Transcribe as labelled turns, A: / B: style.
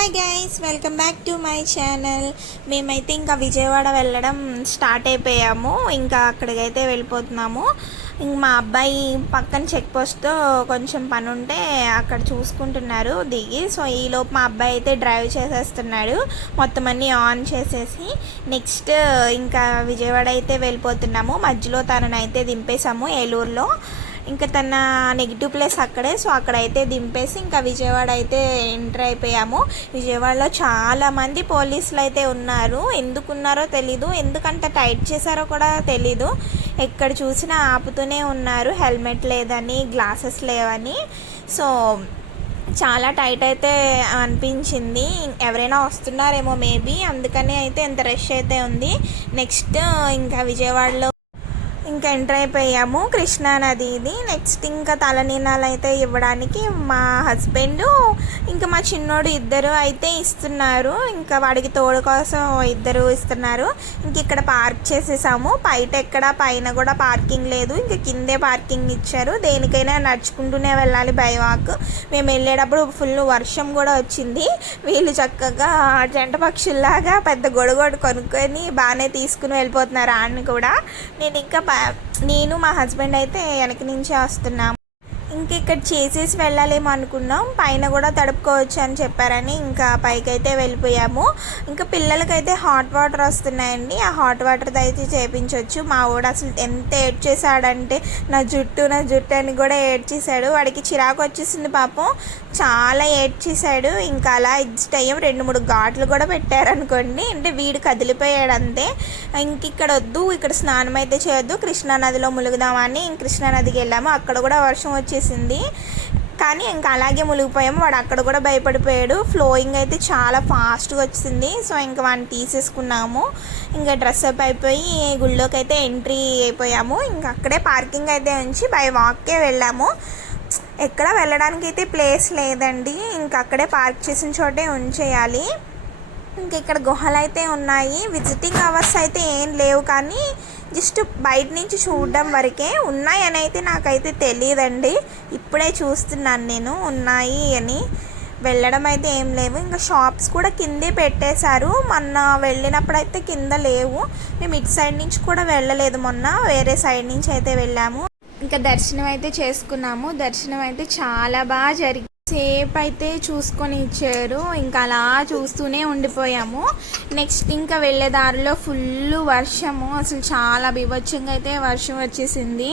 A: Hi guys welcome back to my channel మేమైతే ఇంకా విజయవాడ వెళ్ళడం స్టార్ట్ అయిపోయాము. ఇంకా అక్కడికైతే వెళ్ళిపోతున్నాము. ఇంక మా అబ్బాయి పక్కన చెక్ పోస్ట్తో కొంచెం పని ఉంటే అక్కడ చూసుకుంటున్నారు దిగి. సో ఈలోపు మా అబ్బాయి అయితే డ్రైవ్ చేసేస్తున్నాడు. మొత్తం అన్నీ ఆన్ చేసేసి నెక్స్ట్ ఇంకా విజయవాడ అయితే వెళ్ళిపోతున్నాము. మధ్యలో తననైతే దింపేశాము ఏలూరులో. ఇంకా తన నెగిటివ్ ప్లేస్ అక్కడే. సో అక్కడైతే దింపేసి ఇంకా విజయవాడ అయితే ఎంటర్ అయిపోయాము. విజయవాడలో చాలా మంది పోలీసులు అయితే ఉన్నారు. ఎందుకు ఉన్నారో తెలీదు. ఎందుకంత టైట్ చేశారో కూడా తెలీదు. ఎక్కడ చూసినా ఆపుతూనే ఉన్నారు. హెల్మెట్ లేదని గ్లాసెస్ లేవని. సో చాలా టైట్ అయితే అనిపించింది. ఎవరైనా వస్తున్నారేమో మేబీ అందుకని అయితే ఎంత రష్ అయితే ఉంది. నెక్స్ట్ ఇంకా విజయవాడలో ఇంకా ఎంటర్ అయిపోయాము కృష్ణా నది ఇది నెక్స్ట్ ఇంకా తలనీనాలు అయితే ఇవ్వడానికి మా హస్బెండ్ ఇంకా మా చిన్నోడు ఇద్దరు అయితే ఇస్తున్నారు. ఇంకా వాడికి తోడు కోసం ఇద్దరు ఇస్తున్నారు. ఇంక ఇక్కడ పార్క్ చేసేసాము. బయట ఎక్కడ పైన కూడా పార్కింగ్ లేదు. ఇంకా కిందే పార్కింగ్ ఇచ్చారు. దేనికైనా నడుచుకుంటూనే వెళ్ళాలి బై వాక్. మేము వెళ్ళేటప్పుడు ఫుల్ వర్షం కూడా వచ్చింది. వీళ్ళు చక్కగా జంట పక్షుల్లాగా పెద్ద గొడగొడు కొనుక్కొని బాగానే తీసుకుని వెళ్ళిపోతున్నారు ఆడిని కూడా. నేను ఇంకా నేను మా హస్బెండ్ అయితే వెనక నుంచే వస్తున్నాము. ఇంక ఇక్కడ చేసేసి వెళ్ళాలేమో అనుకున్నాం. పైన కూడా తడుపుకోవచ్చు అని చెప్పారని ఇంకా పైకైతే వెళ్ళిపోయాము. ఇంకా పిల్లలకైతే హాట్ వాటర్ వస్తున్నాయండి. ఆ హాట్ వాటర్ అయితే చేపించవచ్చు మా వాడు అసలు ఎంత ఏడ్ చేశాడంటే నా జుట్టు నా జుట్టు అని కూడా ఏడ్చేసాడు వాడికి చిరాకు వచ్చేసింది పాపం. చాలా ఏడ్చేసాడు ఇంకా అలా ఎగ్జిట్ అయ్యాం. రెండు మూడు ఘాట్లు కూడా పెట్టారనుకోండి. అంటే వీడు కదిలిపోయాడు అంతే. ఇంక ఇక్కడ వద్దు ఇక్కడ స్నానం అయితే చేయొద్దు. కృష్ణానదిలో ములుగుదామని ఇంక కృష్ణానదికి వెళ్ళాము. అక్కడ కూడా వర్షం వచ్చేసింది కానీ ఇంకా అలాగే మునిగిపోయాము. వాడు అక్కడ కూడా భయపడిపోయాడు. ఫ్లోయింగ్ అయితే చాలా ఫాస్ట్గా వచ్చింది. సో ఇంకా వాడిని తీసేసుకున్నాము. ఇంకా డ్రెస్ అప్ అయిపోయి గుళ్ళోకి అయితే ఎంట్రీ అయిపోయాము. ఇంకా అక్కడే పార్కింగ్ అయితే ఉంచి బై వాక్కే వెళ్ళాము. ఎక్కడ వెళ్ళడానికి అయితే ప్లేస్ లేదండి. ఇంకా అక్కడే పార్క్ చేసిన చోటే ఉంచేయాలి. ఇంక ఇక్కడ గుహలు అయితే ఉన్నాయి. విజిటింగ్ అవర్స్ అయితే ఏం లేవు కానీ జస్ట్ బయట నుంచి చూడడం వరకే ఉన్నాయని అయితే నాకైతే తెలియదండి. ఇప్పుడే చూస్తున్నాను నేను ఉన్నాయి అని. వెళ్ళడం అయితే ఏం లేవు. ఇంకా షాప్స్ కూడా కిందే పెట్టేశారు. మొన్న వెళ్ళినప్పుడు అయితే కింద లేవు. మేము ఇటు సైడ్ నుంచి కూడా వెళ్ళలేదు మొన్న. వేరే సైడ్ నుంచి అయితే వెళ్ళాము. ఇంకా దర్శనం అయితే చేసుకున్నాము. దర్శనం అయితే చాలా బాగా జరిగింది సేప్ అయితే చూసుకొని ఇచ్చారు. ఇంకా అలా చూస్తూనే ఉండిపోయాము. నెక్స్ట్ ఇంకా వెళ్ళే దారిలో ఫుల్ వర్షము. అసలు చాలా బీభత్సంగా అయితే వర్షం వచ్చేసింది.